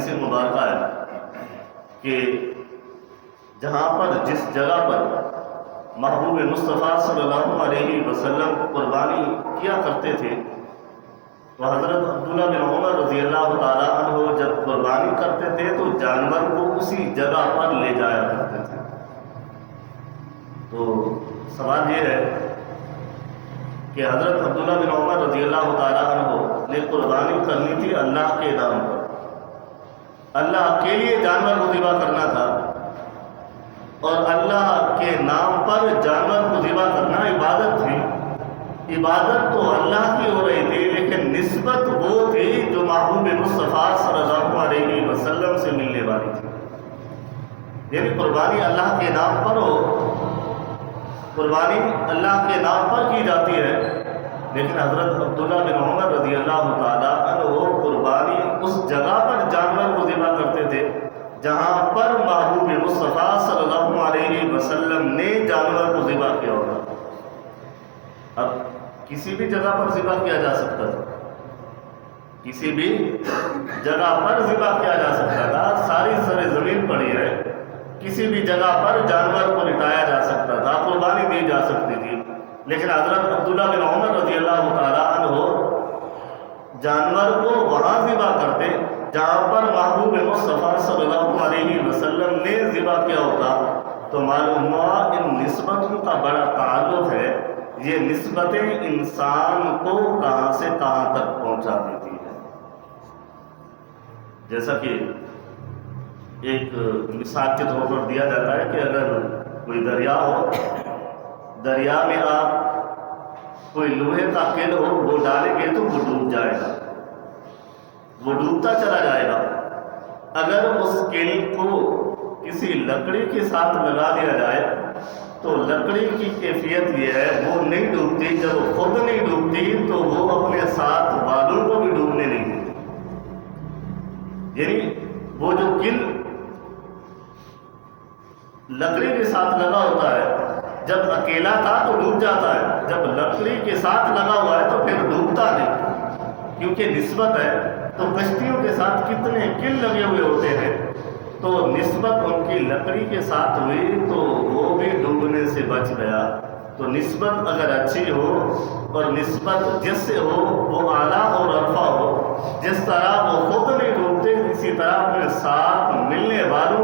حدیث مبارکہ ہے کہ جہاں پر جس جگہ پر محبوب مصطفیٰ صلی اللہ علیہ وسلم قربانی کیا کرتے تھے تو حضرت عبداللہ بن عمر رضی اللہ تعالیٰ عنہ جب قربانی کرتے تھے تو جانور کو اسی جگہ پر لے جایا کرتے تھے۔ تو سوال یہ ہے کہ حضرت عبداللہ بن عمر رضی اللہ تعالیٰ عنہ نے قربانی کرنی تھی اللہ کے نام پر، اللہ کے لیے جانور کو ذبح کرنا تھا، اور اللہ کے نام پر جانور کو ذبح کرنا عبادت تھی۔ عبادت تو اللہ کی ہو رہی تھی، لیکن نسبت وہ تھی جو محبوب مصطفیٰ صلی اللہ علیہ وسلم سے ملنے والی تھی۔ یعنی قربانی اللہ کے نام پر ہو، قربانی اللہ کے نام پر کی جاتی ہے، لیکن حضرت عبداللہ بن عمر رضی اللہ تعالیٰ عنہ قربانی اس جگہ پر جانور کو ذبح کرتے تھے جہاں پر محبوب مصطفیٰ صلی اللہ علیہ وسلم نے جانور کو ذبح کیا ہوگا۔ اب کسی بھی جگہ پر ذبح کیا جا سکتا تھا، کسی بھی جگہ پر ذبح کیا جا سکتا تھا، ساری زمین پڑی ہے، کسی بھی جگہ پر جانور کو لٹایا جا سکتا تھا، قربانی دی جا سکتی تھی، لیکن حضرت عبداللہ بن عمر رضی اللہ تعالیٰ عنہ جانور کو وہاں ذبح کرتے جہاں پر محبوب مصطفیٰ صلی اللہ علیہ وسلم نے ذبح کیا ہوتا۔ تو معلوم ہوا ان نسبتوں کا بڑا تعلق ہے، یہ نسبتیں انسان کو کہاں سے کہاں تک پہنچا دیتی ہے۔ جیسا کہ ایک مثال کے طور پر دیا جاتا ہے کہ اگر کوئی دریا ہو، دریا میں آپ کوئی لوہے کا کیل ہو وہ ڈالیں گے تو وہ ڈوب جائے گا، وہ ڈوبتا چلا جائے گا۔ اگر اس کیل کو کسی لکڑی کے ساتھ لگا دیا جائے تو لکڑی کی کیفیت یہ ہے وہ نہیں ڈوبتی، جب وہ خود نہیں ڈوبتی تو وہ اپنے ساتھ بالوں کو بھی ڈوبنے نہیں دیتی۔ یعنی وہ جو کیل لکڑی کے ساتھ لگا ہوتا ہے جب اکیلا تھا تو ڈوب جاتا ہے، جب لکڑی کے ساتھ لگا ہوا ہے تو پھر ڈوبتا نہیں، کیونکہ نسبت ہے۔ تو کشتیوں کے ساتھ کتنے کل لگے ہوئے ہوتے ہیں، تو نسبت ان کی لکڑی کے ساتھ ہوئی تو وہ بھی ڈوبنے سے بچ گیا۔ تو نسبت اگر اچھی ہو اور نسبت جس سے ہو وہ اعلیٰ اور عرفہ ہو، جس طرح وہ خود نہیں ڈوبتے اسی طرح اپنے ساتھ ملنے والوں